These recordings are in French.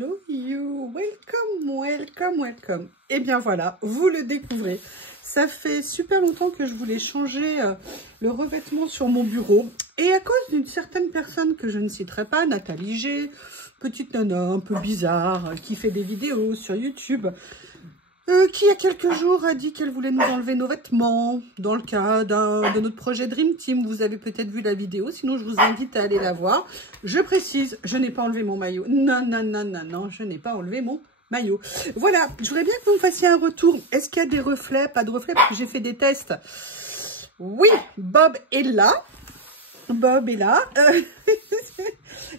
Hello you, welcome. Et bien voilà, vous le découvrez. Ça fait super longtemps que je voulais changer le revêtement sur mon bureau. Et à cause d'une certaine personne que je ne citerai pas, Nathalie G, petite nana un peu bizarre, qui fait des vidéos sur YouTube, qui il y a quelques jours a dit qu'elle voulait nous enlever nos vêtements dans le cadre de notre projet Dream Team. Vous avez peut-être vu la vidéo, sinon je vous invite à aller la voir. Je précise, je n'ai pas enlevé mon maillot. Non, je n'ai pas enlevé mon maillot. Voilà, je voudrais bien que vous me fassiez un retour. Est-ce qu'il y a des reflets? Pas de reflets, parce que j'ai fait des tests. Oui, Bob est là.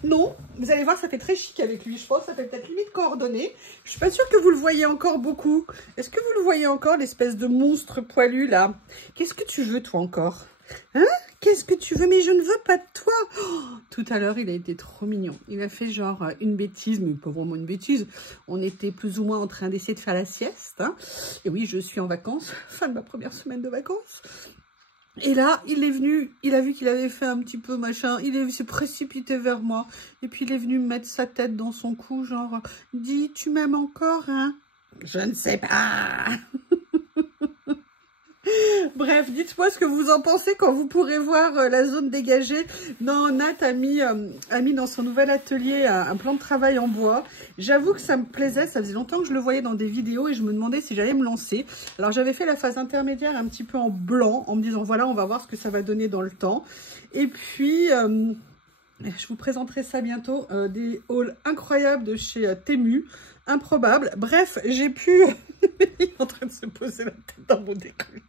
Non, vous allez voir, ça fait très chic avec lui. Je pense que ça fait peut-être limite coordonné. Je suis pas sûre que vous le voyez encore beaucoup. Est-ce que vous le voyez encore, l'espèce de monstre poilu là? Qu'est-ce que tu veux toi encore? Hein? Qu'est-ce que tu veux? Mais je ne veux pas de toi. Oh, tout à l'heure, il a été trop mignon. Il a fait genre une bêtise, mais pas vraiment une bêtise. On était plus ou moins en train d'essayer de faire la sieste. Hein. Et oui, je suis en vacances. Fin de ma première semaine de vacances. Et là, il est venu, il a vu qu'il avait fait un petit peu machin, il s'est précipité vers moi. Et puis il est venu mettre sa tête dans son cou, genre, dis, tu m'aimes encore, hein? Je ne sais pas. Bref, dites-moi ce que vous en pensez quand vous pourrez voir la zone dégagée. Non, Nat a mis dans son nouvel atelier un plan de travail en bois. J'avoue que ça me plaisait, ça faisait longtemps que je le voyais dans des vidéos et je me demandais si j'allais me lancer. Alors j'avais fait la phase intermédiaire un petit peu en blanc, en me disant voilà, on va voir ce que ça va donner dans le temps. Et puis, je vous présenterai ça bientôt, des hauls incroyables de chez Temu. Improbable. Bref, j'ai pu... Il est en train de se poser la tête dans mon décolleté.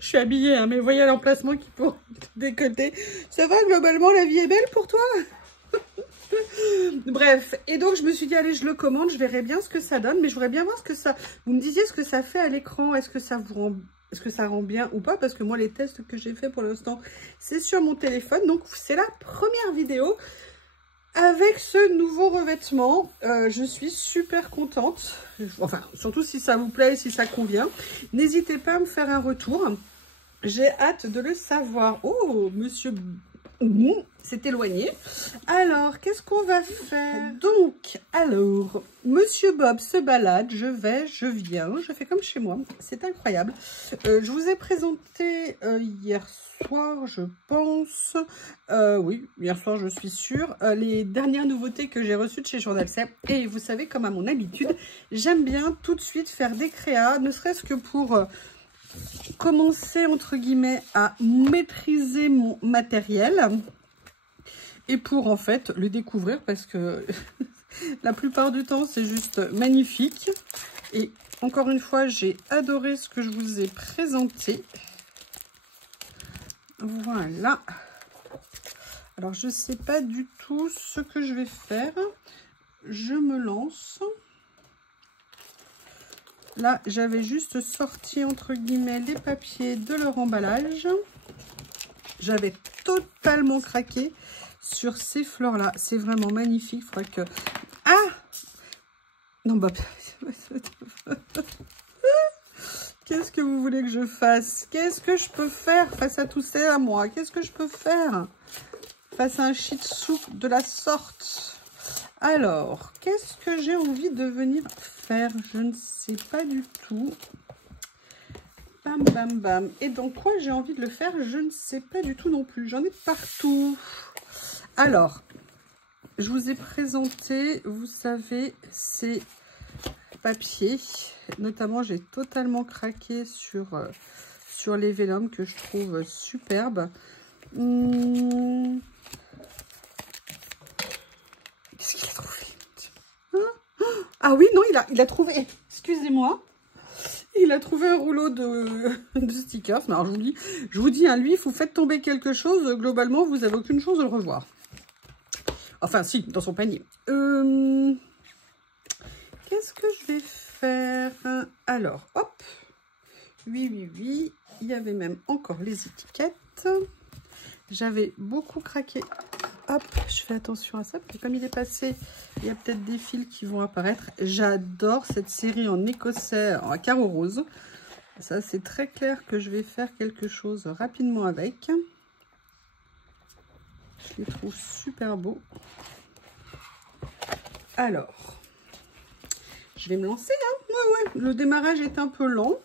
Je suis habillée, hein, mais vous voyez l'emplacement qui pourrait décolleter. Ça va, globalement, la vie est belle pour toi? Bref, et donc je me suis dit, allez, je le commande, je verrai bien ce que ça donne, mais je voudrais bien voir ce que ça... Vous me disiez ce que ça fait à l'écran, est-ce que ça vous rend... Est-ce que ça rend bien ou pas? Parce que moi, les tests que j'ai fait pour l'instant, c'est sur mon téléphone. Donc, c'est la première vidéo avec ce nouveau revêtement. Je suis super contente. Enfin, surtout si ça vous plaît, si ça convient. N'hésitez pas à me faire un retour. J'ai hâte de le savoir. Oh, monsieur... c'est éloigné. Alors, qu'est-ce qu'on va faire? Donc, alors, Monsieur Bob se balade, je vais, je viens, je fais comme chez moi. C'est incroyable. Je vous ai présenté hier soir, je pense. Oui, hier soir, je suis sûre. Les dernières nouveautés que j'ai reçues de chez Journal C. Et vous savez, comme à mon habitude, j'aime bien tout de suite faire des créas, ne serait-ce que pour... commencer entre guillemets à maîtriser mon matériel et pour en fait le découvrir parce que la plupart du temps c'est juste magnifique. Et encore une fois, j'ai adoré ce que je vous ai présenté. Voilà, alors je sais pas du tout ce que je vais faire, je me lance. Là, j'avais juste sorti, entre guillemets, les papiers de leur emballage. J'avais totalement craqué sur ces fleurs-là. C'est vraiment magnifique. Il faudrait que... Ah! Non, bah... Qu'est-ce que vous voulez que je fasse? Qu'est-ce que je peux faire face à tout ça, à moi? Qu'est-ce que je peux faire face à un shih tzu de la sorte? Alors, qu'est-ce que j'ai envie de venir faire? Je ne sais pas du tout. Bam, bam, bam. Et dans quoi j'ai envie de le faire? Je ne sais pas du tout non plus. J'en ai partout. Alors, je vous ai présenté, vous savez, ces papiers. Notamment, j'ai totalement craqué sur les vélums que je trouve superbes. Qu'est-ce qu'il a trouvé? Ah oui, non, il a trouvé, excusez-moi, il a trouvé un rouleau de stickers. Mais alors, je vous dis, hein, lui, vous faites tomber quelque chose, globalement, vous n'avez aucune chance de le revoir. Enfin, si, dans son panier. Qu'est-ce que je vais faire? Alors, hop, oui, il y avait même encore les étiquettes. J'avais beaucoup craqué. Hop, je fais attention à ça, parce que comme il est passé, il y a peut-être des fils qui vont apparaître. J'adore cette série en écossais, en carreau rose. Ça, c'est très clair que je vais faire quelque chose rapidement avec. Je les trouve super beaux. Alors, je vais me lancer, hein. Ouais, le démarrage est un peu lent.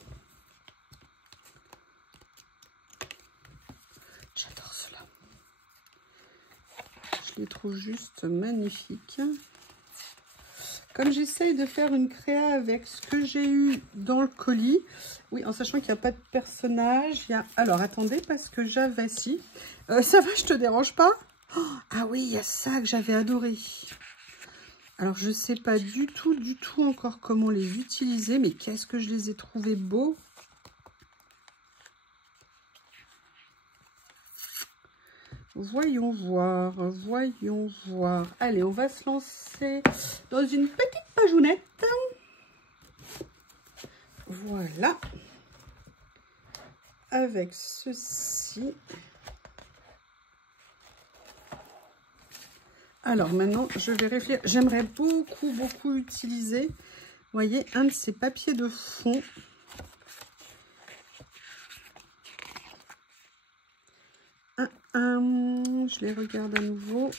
J'adore cela. Je les trouve juste magnifiques. Comme j'essaye de faire une créa avec ce que j'ai eu dans le colis, oui, en sachant qu'il n'y a pas de personnage, il y a... Alors, attendez, parce que j'avais... Si, ça va, je te dérange pas? Oh, ah oui, il y a ça que j'avais adoré. Alors, je ne sais pas du tout encore comment les utiliser, mais qu'est-ce que je les ai trouvés beaux. Voyons voir, voyons voir. Allez, on va se lancer dans une petite pageounette. Voilà. Avec ceci. Alors maintenant, je vais réfléchir. J'aimerais beaucoup utiliser, vous voyez, un de ces papiers de fond. Je les regarde à nouveau.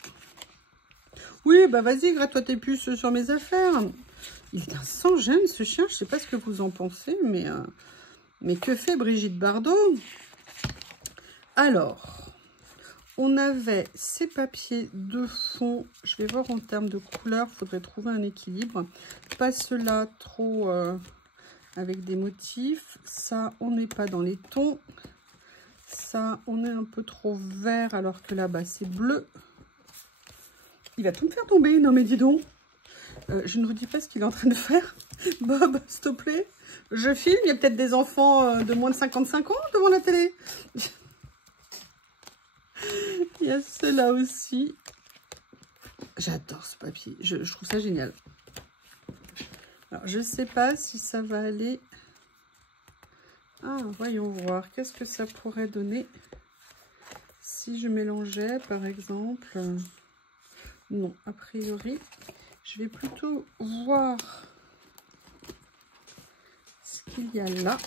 Oui, bah vas-y, gratte-toi tes puces sur mes affaires. Il est un sans gêne, ce chien. Je sais pas ce que vous en pensez, mais que fait Brigitte Bardot? Alors, on avait ces papiers de fond. Je vais voir en termes de couleur. Il faudrait trouver un équilibre. Pas cela trop avec des motifs. Ça, on n'est pas dans les tons. Ça, on est un peu trop vert alors que là-bas, c'est bleu. Il va tout me faire tomber. Non, mais dis donc. Je ne vous dis pas ce qu'il est en train de faire. Bob, s'il te plaît. Je filme. Il y a peut-être des enfants de moins de 55 ans devant la télé. Il y a cela aussi. J'adore ce papier. Je trouve ça génial. Alors, je ne sais pas si ça va aller... Ah, voyons voir. Qu'est-ce que ça pourrait donner si je mélangeais, par exemple... Non, a priori, je vais plutôt voir ce qu'il y a là.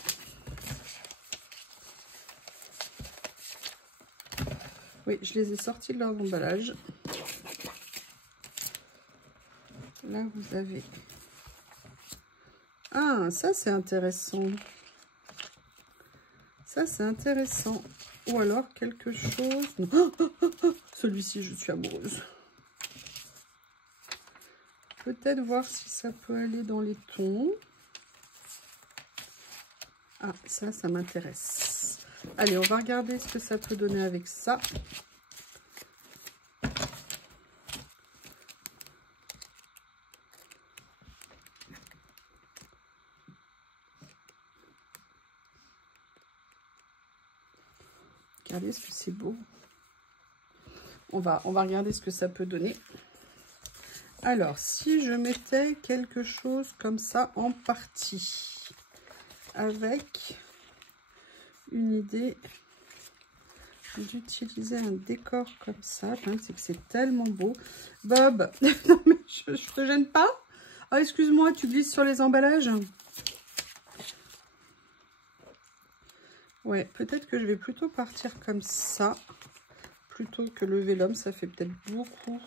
Oui, je les ai sortis de leur emballage. Là, vous avez... Ah, ça, c'est intéressant. Ça, c'est intéressant. Ou alors, quelque chose... Oh, oh, oh, oh. Celui-ci, je suis amoureuse. Peut-être voir si ça peut aller dans les tons. Ah, ça m'intéresse. Allez, on va regarder ce que ça peut donner avec ça. Regardez ce que c'est beau. On va regarder ce que ça peut donner. Alors, si je mettais quelque chose comme ça en partie, avec une idée d'utiliser un décor comme ça, c'est que c'est tellement beau. Bob, non mais je te gêne pas? Ah, excuse-moi, tu glisses sur les emballages? Ouais, peut-être que je vais plutôt partir comme ça, plutôt que lever l'homme, ça fait peut-être beaucoup.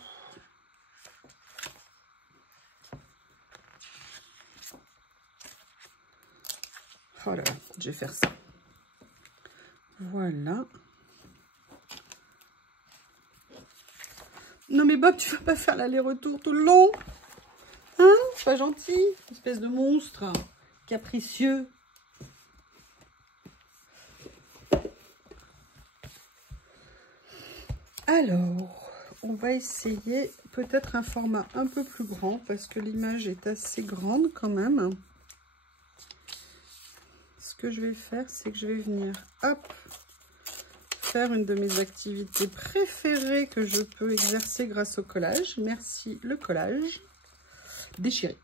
Oh là là, je vais faire ça. Voilà. Non mais Bob, tu vas pas faire l'aller-retour tout le long? Hein? C'est pas gentil, espèce de monstre capricieux. Alors, on va essayer peut-être un format un peu plus grand parce que l'image est assez grande quand même. Ce que je vais faire, c'est que je vais venir, hop, faire une de mes activités préférées que je peux exercer grâce au collage. Merci le collage. Déchiré.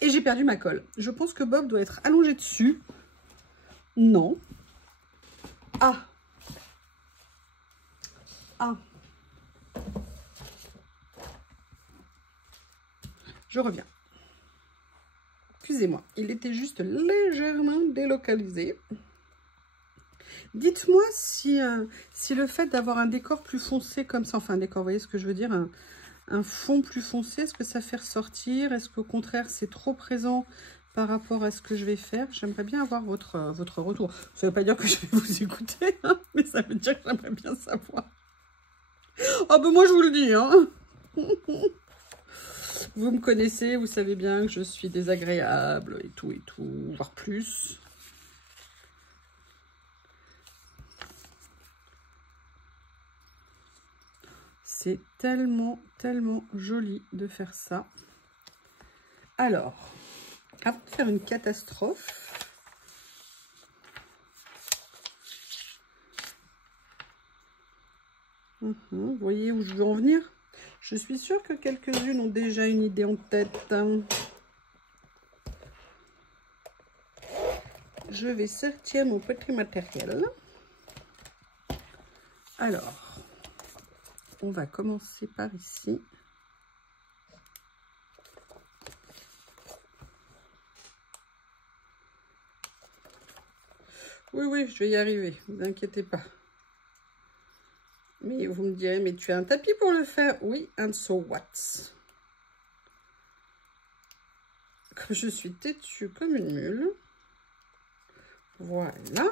Et j'ai perdu ma colle. Je pense que Bob doit être allongé dessus. Non. Ah. Ah. Je reviens. Excusez-moi, il était juste légèrement délocalisé. Dites-moi si le fait d'avoir un décor plus foncé comme ça, enfin un décor, vous voyez ce que je veux dire, un fond plus foncé? Est-ce que ça fait ressortir? Est-ce qu'au contraire, c'est trop présent par rapport à ce que je vais faire? J'aimerais bien avoir votre retour. Ça ne veut pas dire que je vais vous écouter, hein, mais ça veut dire que j'aimerais bien savoir. Ah ben moi, je vous le dis, hein. Vous me connaissez, vous savez bien que je suis désagréable et tout, voire plus. C'est tellement, tellement joli de faire ça. Alors, avant de faire une catastrophe, vous voyez où je veux en venir? Je suis sûre que quelques-unes ont déjà une idée en tête. Je vais sortir mon petit matériel. Alors, on va commencer par ici. Oui, oui, je vais y arriver, ne vous inquiétez pas. Mais vous me direz, mais tu as un tapis pour le faire? Oui, and so what? Comme je suis têtue comme une mule. Voilà.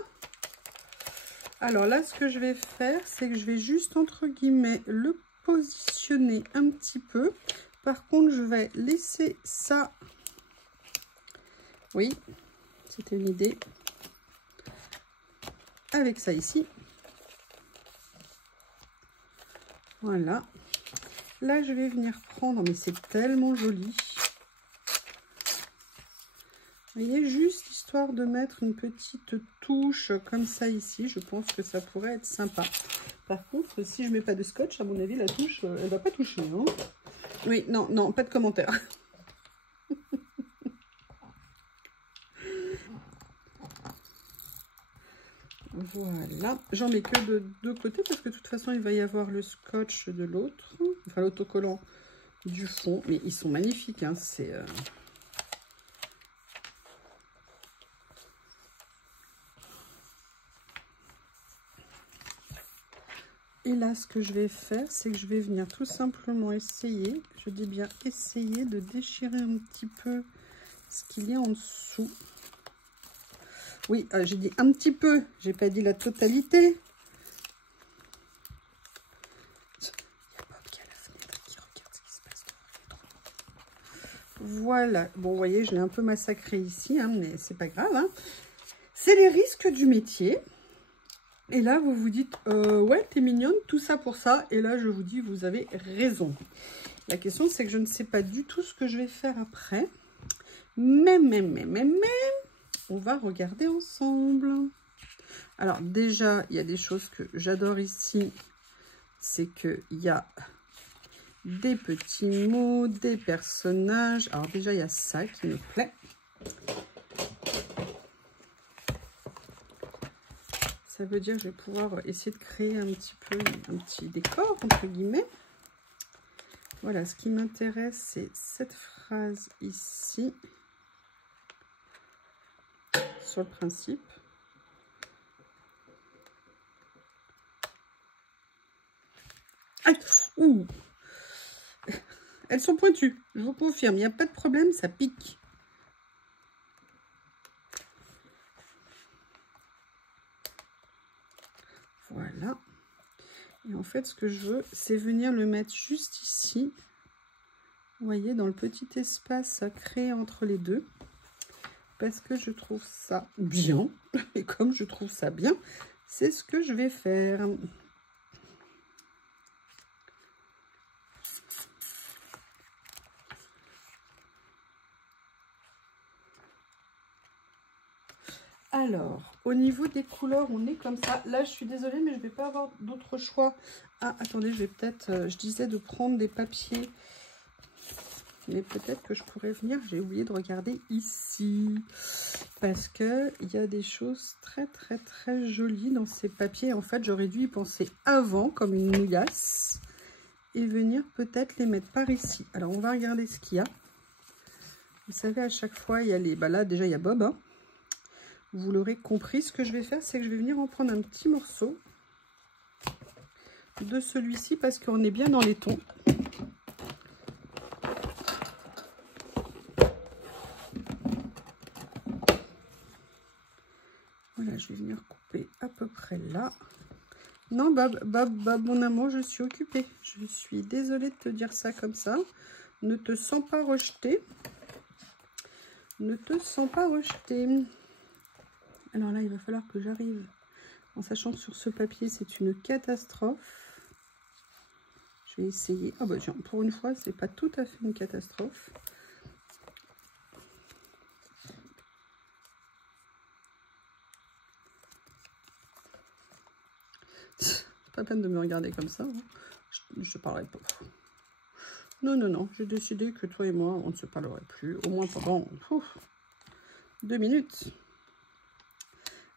Alors là, ce que je vais faire, c'est que je vais juste, entre guillemets, le positionner un petit peu. Par contre, je vais laisser ça. Oui, c'était une idée. Avec ça ici. Voilà. Là, je vais venir prendre, mais c'est tellement joli. Vous voyez, juste histoire de mettre une petite touche comme ça ici. Je pense que ça pourrait être sympa. Par contre, si je mets pas de scotch, à mon avis, la touche, elle va pas toucher. Hein. Oui, non, non, pas de commentaire. Voilà, j'en mets que de deux côtés parce que de toute façon il va y avoir le scotch de l'autre, enfin l'autocollant du fond, mais ils sont magnifiques, hein, c'est Et là ce que je vais faire, c'est que je vais venir tout simplement essayer, je dis bien essayer de déchirer un petit peu ce qu'il y a en dessous. Oui, j'ai dit un petit peu, j'ai pas dit la totalité. Il y a Bob qui est à la fenêtre qui regarde ce qui se passe. Voilà, bon, vous voyez, je l'ai un peu massacré ici, hein, mais c'est pas grave. Hein. C'est les risques du métier. Et là, vous vous dites, ouais, t'es mignonne, tout ça pour ça. Et là, je vous dis, vous avez raison. La question, c'est que je ne sais pas du tout ce que je vais faire après. Mais, on va regarder ensemble. Alors déjà, il y a des choses que j'adore ici. C'est qu'il y a des petits mots, des personnages. Alors déjà, il y a ça qui me plaît. Ça veut dire que je vais pouvoir essayer de créer un petit peu un petit décor, entre guillemets. Voilà, ce qui m'intéresse, c'est cette phrase ici. Sur le principe. Ah, ouh. Elles sont pointues, je vous confirme, il n'y a pas de problème, ça pique. Voilà. Et en fait, ce que je veux, c'est venir le mettre juste ici. Vous voyez, dans le petit espace créé entre les deux. Parce que je trouve ça bien. Et comme je trouve ça bien, c'est ce que je vais faire. Alors, au niveau des couleurs, on est comme ça. Là, je suis désolée, mais je ne vais pas avoir d'autre choix. Ah, attendez, je vais peut-être... je disais de prendre des papiers. Mais peut-être que je pourrais venir, j'ai oublié de regarder ici. Parce qu'il y a des choses très, très, très jolies dans ces papiers. En fait, j'aurais dû y penser avant, comme une mouillasse. Et venir peut-être les mettre par ici. Alors, on va regarder ce qu'il y a. Vous savez, à chaque fois, il y a les... Bah là, déjà, il y a Bob. Hein. Vous l'aurez compris, ce que je vais faire, c'est que je vais venir en prendre un petit morceau de celui-ci parce qu'on est bien dans les tons. je vais venir couper à peu près là. Non, Bab, mon amour, je suis occupée. Je suis désolée de te dire ça comme ça. Ne te sens pas rejetée. Ne te sens pas rejetée. Alors là, il va falloir que j'arrive, en sachant que sur ce papier, c'est une catastrophe. Je vais essayer. Ah bah tiens, pour une fois, c'est pas tout à fait une catastrophe. Pas peine de me regarder comme ça. Hein. Je te parlerai pas. Non, non, non. J'ai décidé que toi et moi, on ne se parlerait plus. Au moins pendant 2 minutes.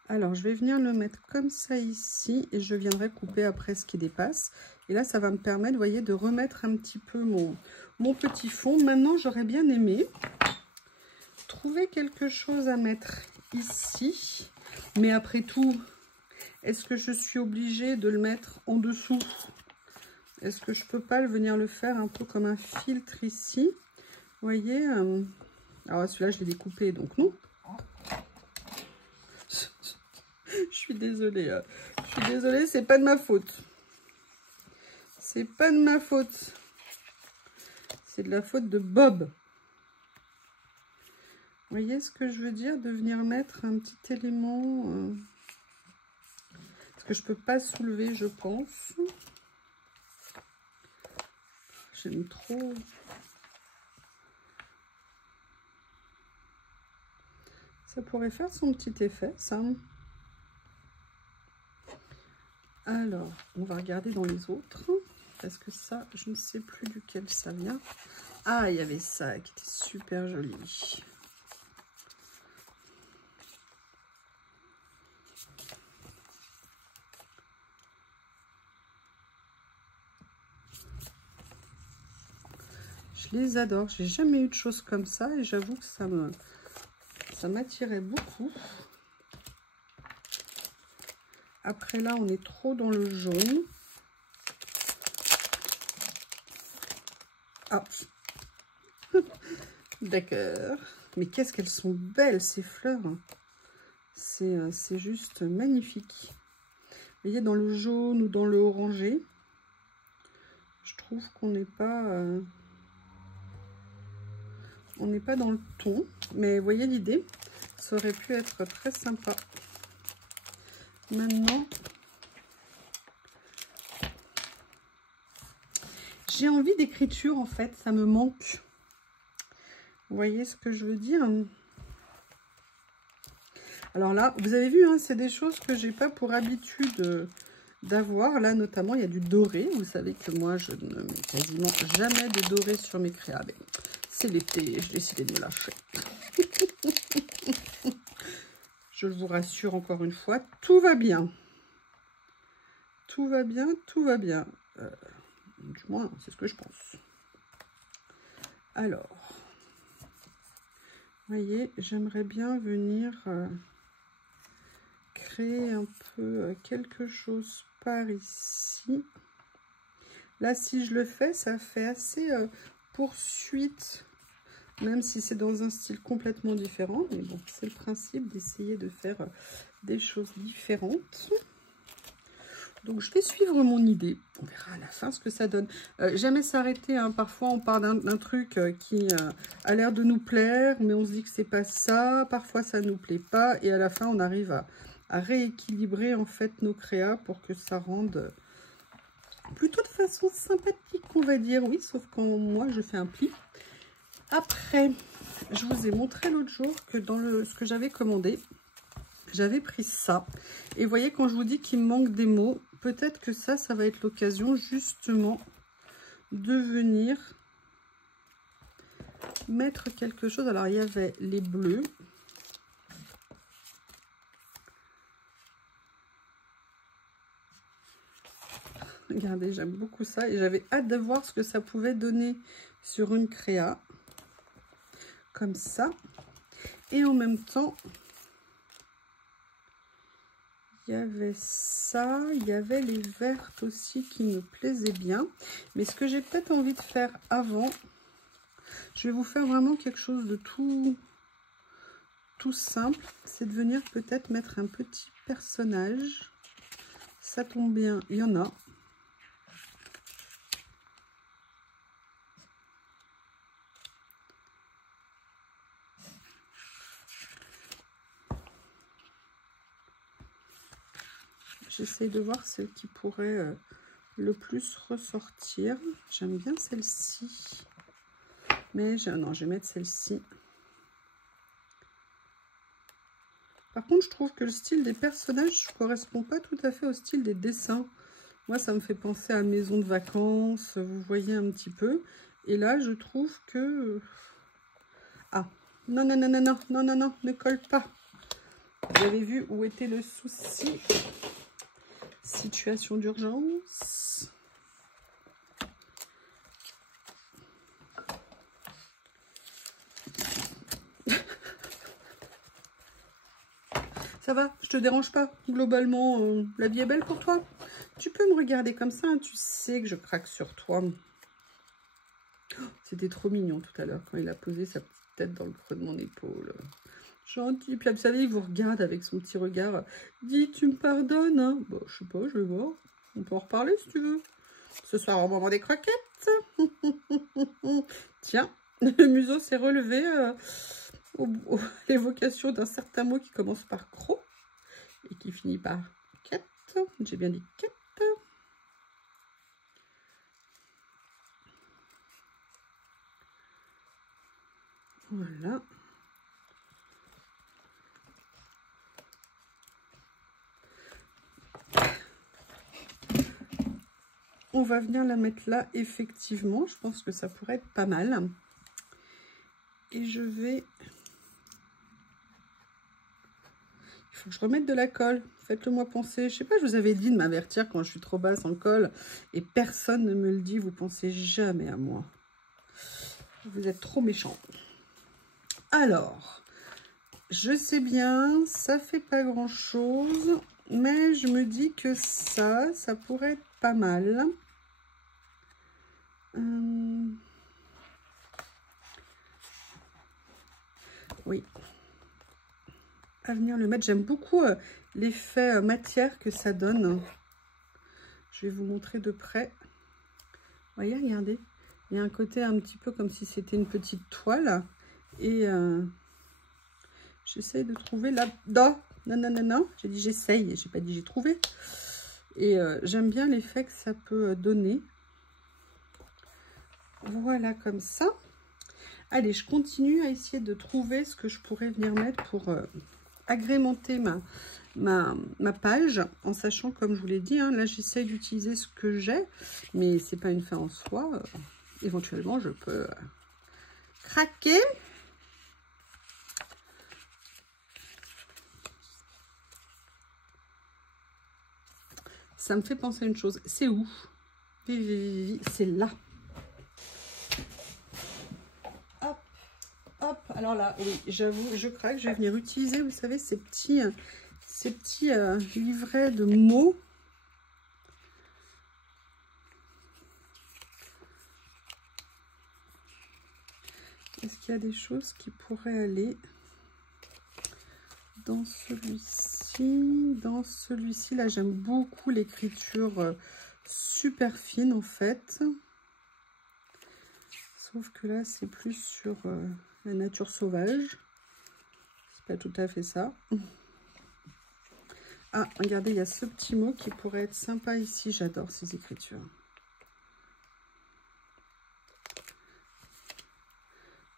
Alors, je vais venir le mettre comme ça ici. Et je viendrai couper après ce qui dépasse. Et là, ça va me permettre, vous voyez, de remettre un petit peu mon petit fond. Maintenant, j'aurais bien aimé trouver quelque chose à mettre ici. Mais après tout... Est-ce que je suis obligée de le mettre en dessous? Est-ce que je peux pas venir le faire un peu comme un filtre ici? Vous voyez, alors celui-là, je l'ai découpé, donc non. Je suis désolée. Je suis désolée, c'est pas de ma faute. C'est pas de ma faute. C'est de la faute de Bob. Vous voyez ce que je veux dire? De venir mettre un petit élément... que je peux pas soulever, je pense. J'aime trop. Ça pourrait faire son petit effet, ça. Alors, on va regarder dans les autres. Parce que ça, je ne sais plus duquel ça vient. Ah, il y avait ça qui était super joli. Je les adore. J'ai jamais eu de choses comme ça et j'avoue que ça m'attirait beaucoup. Après là, on est trop dans le jaune. Ah, d'accord. Mais qu'est-ce qu'elles sont belles ces fleurs. C'est juste magnifique. Vous voyez, dans le jaune ou dans le orangé, je trouve qu'on n'est pas... on n'est pas dans le ton, mais vous voyez l'idée, ça aurait pu être très sympa. Maintenant, j'ai envie d'écriture en fait, ça me manque. Vous voyez ce que je veux dire? Alors là, vous avez vu, hein, c'est des choses que j'ai pas pour habitude d'avoir. Là, notamment, il y a du doré. Vous savez que moi, je ne mets quasiment jamais de doré sur mes créas. C'est l'été, j'ai décidé de me lâcher. Je vous rassure encore une fois, tout va bien. Tout va bien, tout va bien. Du moins, c'est ce que je pense. Alors, vous voyez, j'aimerais bien venir créer un peu quelque chose par ici. Là, si je le fais, ça fait assez poursuite. Même si c'est dans un style complètement différent. Mais bon, c'est le principe d'essayer de faire des choses différentes. Donc, je vais suivre mon idée. On verra à la fin ce que ça donne. Jamais s'arrêter. Hein. Parfois, on parle d'un truc qui a l'air de nous plaire. Mais on se dit que c'est pas ça. Parfois, ça nous plaît pas. Et à la fin, on arrive à rééquilibrer en fait nos créas pour que ça rende plutôt de façon sympathique, on va dire. Oui, sauf quand moi, je fais un pli. Après, je vous ai montré l'autre jour que dans ce que j'avais commandé, j'avais pris ça. Et vous voyez, quand je vous dis qu'il me manque des mots, peut-être que ça va être l'occasion justement de venir mettre quelque chose. Alors, il y avait les bleus. Regardez, j'aime beaucoup ça. Et j'avais hâte de voir ce que ça pouvait donner sur une créa. Comme ça. Et en même temps, il y avait ça. Il y avait les vertes aussi qui me plaisaient bien. Mais ce que j'ai peut-être envie de faire avant, je vais vous faire vraiment quelque chose de tout tout simple, c'est de venir peut-être mettre un petit personnage. Ça tombe bien, il y en a. J'essaie de voir celle qui pourrait le plus ressortir. J'aime bien celle-ci. Mais non, je vais mettre celle-ci. Par contre, je trouve que le style des personnages ne correspond pas tout à fait au style des dessins. Moi, ça me fait penser à maison de vacances, vous voyez un petit peu. Et là, je trouve que... Ah, non, non, non, non, non, non, non, non, ne colle pas. Vous avez vu où était le souci? Situation d'urgence. Ça va, je te dérange pas. Globalement, la vie est belle pour toi. Tu peux me regarder comme ça, hein, tu sais que je craque sur toi. Oh, c'était trop mignon tout à l'heure quand il a posé sa petite tête dans le creux de mon épaule. Gentil. Puis vous savez, il vous regarde avec son petit regard. Dis, tu me pardonnes, hein? Bon, je sais pas, je vais voir. On peut en reparler si tu veux. Ce soir, au moment des croquettes. Tiens, le museau s'est relevé l'évocation d'un certain mot qui commence par cro et qui finit par quête. J'ai bien dit quête. Voilà. On va venir la mettre là, effectivement. Je pense que ça pourrait être pas mal. Et je vais... Il faut que je remette de la colle. Faites-le moi penser. Je sais pas, je vous avais dit de m'avertir quand je suis trop basse en colle. Et personne ne me le dit. Vous pensez jamais à moi. Vous êtes trop méchants. Alors, je sais bien, ça fait pas grand-chose. Mais je me dis que ça pourrait être pas mal. Oui. À venir le mettre. J'aime beaucoup l'effet matière que ça donne. Je vais vous montrer de près. Vous voyez, regardez. Il y a un côté un petit peu comme si c'était une petite toile. Et j'essaye de trouver là-dedans. Non, non, non, non. J'ai dit j'essaye. J'ai pas dit j'ai trouvé. Et j'aime bien l'effet que ça peut donner. Voilà, comme ça. Allez, je continue à essayer de trouver ce que je pourrais venir mettre pour agrémenter ma page, en sachant, comme je vous l'ai dit, hein, là j'essaye d'utiliser ce que j'ai, mais c'est pas une fin en soi. Éventuellement, je peux craquer. Ça me fait penser à une chose. C'est où? C'est là. Hop, hop. Alors là, oui, j'avoue, je craque. Je vais venir utiliser, vous savez, ces petits livrets de mots. Est-ce qu'il y a des choses qui pourraient aller dans celui-ci? Dans celui-ci, là, j'aime beaucoup l'écriture super fine, en fait. Sauf que là, c'est plus sur la nature sauvage. C'est pas tout à fait ça. Ah, regardez, il y a ce petit mot qui pourrait être sympa ici. J'adore ces écritures.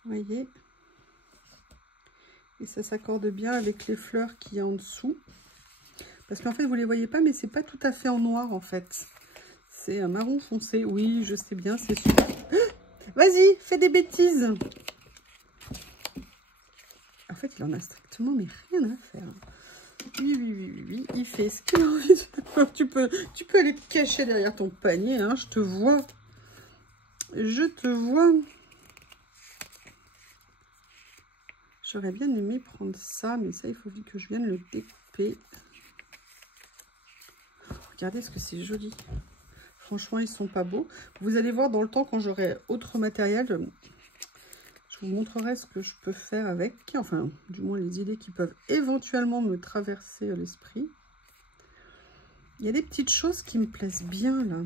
Vous voyez? Et ça s'accorde bien avec les fleurs qu'il y a en dessous. Parce qu'en fait, vous ne les voyez pas, mais c'est pas tout à fait en noir, en fait. C'est un marron foncé. Oui, je sais bien, c'est super. Vas-y, fais des bêtises. En fait, il en a strictement mais rien à faire. Oui, il fait ce qu'il a envie de faire. Tu peux aller te cacher derrière ton panier, hein, je te vois. Je te vois. J'aurais bien aimé prendre ça, mais ça, il faut que je vienne le découper. Regardez ce que c'est joli. Franchement, ils sont pas beaux. Vous allez voir dans le temps, quand j'aurai autre matériel, je je vous montrerai ce que je peux faire avec, enfin, du moins les idées qui peuvent éventuellement me traverser l'esprit. Il y a des petites choses qui me plaisent bien, là.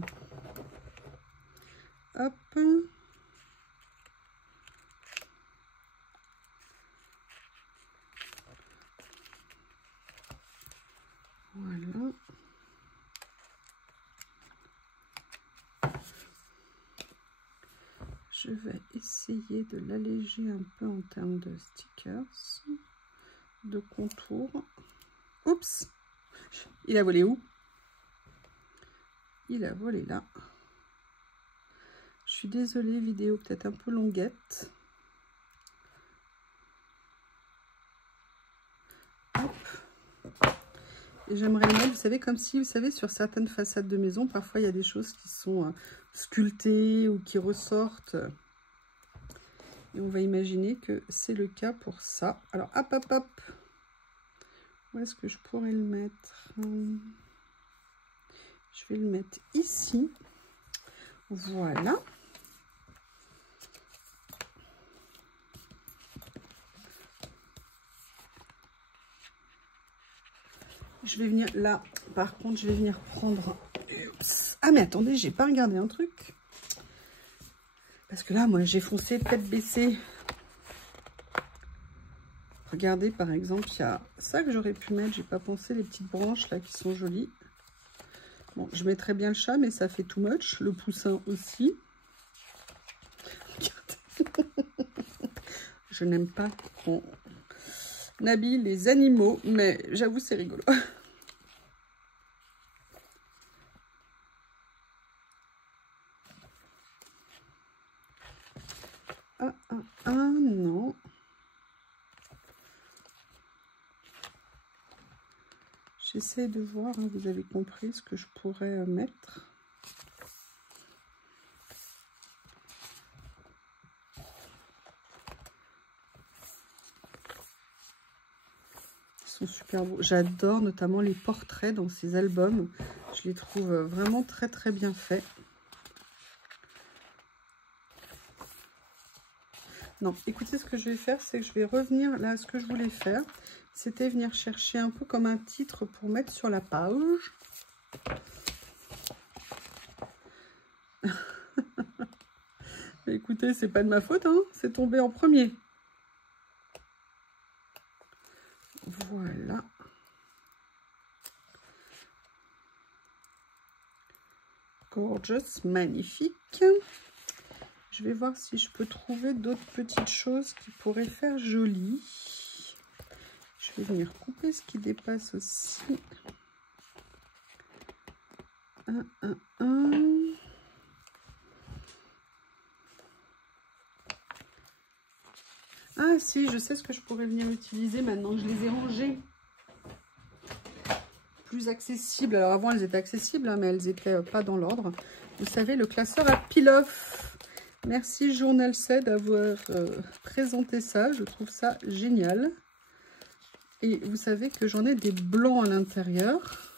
Hop. Voilà. Je vais essayer de l'alléger un peu en termes de stickers, de contours. Oups! Il a volé où? Il a volé là. Je suis désolée, vidéo peut-être un peu longuette. Hop. Et j'aimerais le mettre, vous savez, comme si, vous savez, sur certaines façades de maison, parfois il y a des choses qui sont sculptées ou qui ressortent. Et on va imaginer que c'est le cas pour ça. Alors, hop, hop, hop. Où est-ce que je pourrais le mettre? Je vais le mettre ici. Voilà. Je vais venir là, par contre, je vais venir prendre... Ah, mais attendez, j'ai pas regardé un truc. Parce que là, moi, j'ai foncé tête baissée. Regardez, par exemple, il y a ça que j'aurais pu mettre. J'ai pas pensé, les petites branches là qui sont jolies. Bon, je mettrais bien le chat, mais ça fait too much. Le poussin aussi. Je n'aime pas qu'on habille les animaux, mais j'avoue, c'est rigolo. Non. J'essaie de voir, hein, vous avez compris ce que je pourrais mettre. Ils sont super beaux. J'adore notamment les portraits dans ces albums. Je les trouve vraiment très très bien faits. Non, écoutez, ce que je vais faire, c'est que je vais revenir là. Ce que je voulais faire, c'était venir chercher un peu comme un titre pour mettre sur la page. Mais écoutez, c'est pas de ma faute, hein, c'est tombé en premier. Voilà. Gorgeous, magnifique. Je vais voir si je peux trouver d'autres petites choses qui pourraient faire joli. Je vais venir couper ce qui dépasse aussi. Ah si, je sais ce que je pourrais venir utiliser maintenant que je les ai rangées. Plus accessibles. Alors avant, elles étaient accessibles, hein, mais elles n'étaient pas dans l'ordre. Vous savez, le classeur à peel-off. Merci Journal C d'avoir présenté ça. Je trouve ça génial. Et vous savez que j'en ai des blancs à l'intérieur.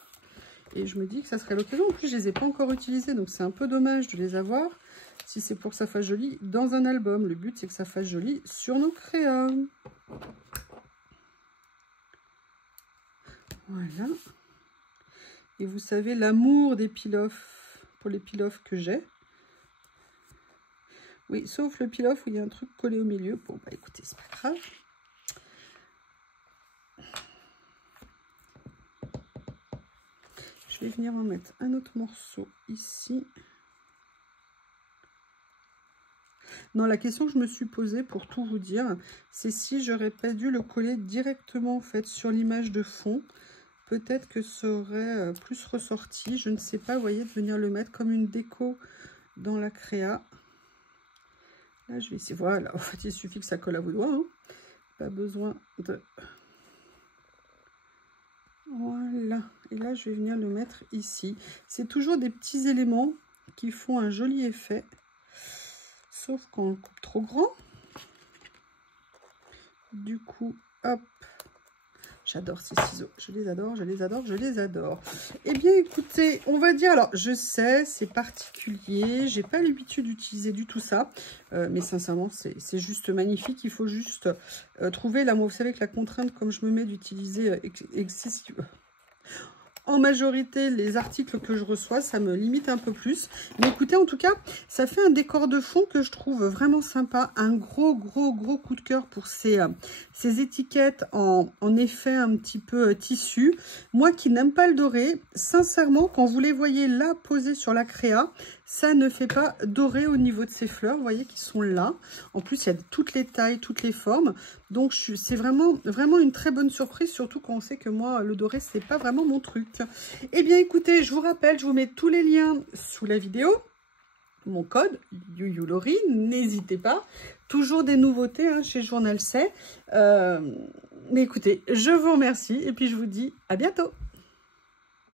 Et je me dis que ça serait l'occasion. En plus, je ne les ai pas encore utilisés. Donc, c'est un peu dommage de les avoir. Si c'est pour que ça fasse joli dans un album. Le but, c'est que ça fasse joli sur nos créas. Voilà. Et vous savez, l'amour des peel-off, pour les peel-off que j'ai. Oui, sauf le peel-off où il y a un truc collé au milieu. Bon, bah écoutez, c'est pas grave. Je vais venir en mettre un autre morceau ici. Non, la question que je me suis posée, pour tout vous dire, c'est si j'aurais pas dû le coller directement en fait sur l'image de fond. Peut-être que ça aurait plus ressorti. Je ne sais pas, vous voyez, de venir le mettre comme une déco dans la créa. Là, je vais essayer. Voilà, en fait, il suffit que ça colle à vos doigts. Hein. Pas besoin de... Voilà. Et là, je vais venir le mettre ici. C'est toujours des petits éléments qui font un joli effet. Sauf quand on le coupe trop grand. Du coup, hop. J'adore ces ciseaux, je les adore, je les adore, je les adore. Eh bien, écoutez, on va dire, alors, je sais, c'est particulier, j'ai pas l'habitude d'utiliser du tout ça, mais sincèrement, c'est juste magnifique. Il faut juste trouver, là, moi, vous savez que la contrainte, comme je me mets d'utiliser excessivement, en majorité, les articles que je reçois, ça me limite un peu plus. Mais écoutez, en tout cas, ça fait un décor de fond que je trouve vraiment sympa. Un gros coup de cœur pour ces étiquettes en effet un petit peu tissu. Moi qui n'aime pas le doré, sincèrement, quand vous les voyez là posées sur la créa, ça ne fait pas doré au niveau de ces fleurs. Vous voyez qu'ils sont là. En plus, il y a toutes les tailles, toutes les formes. Donc, c'est vraiment une très bonne surprise, surtout quand on sait que moi, le doré, c'est pas vraiment mon truc. Eh bien, écoutez, je vous rappelle, je vous mets tous les liens sous la vidéo. Mon code, YuYuLaurie, n'hésitez pas. Toujours des nouveautés hein, chez Journal C. Mais écoutez, je vous remercie et puis je vous dis à bientôt.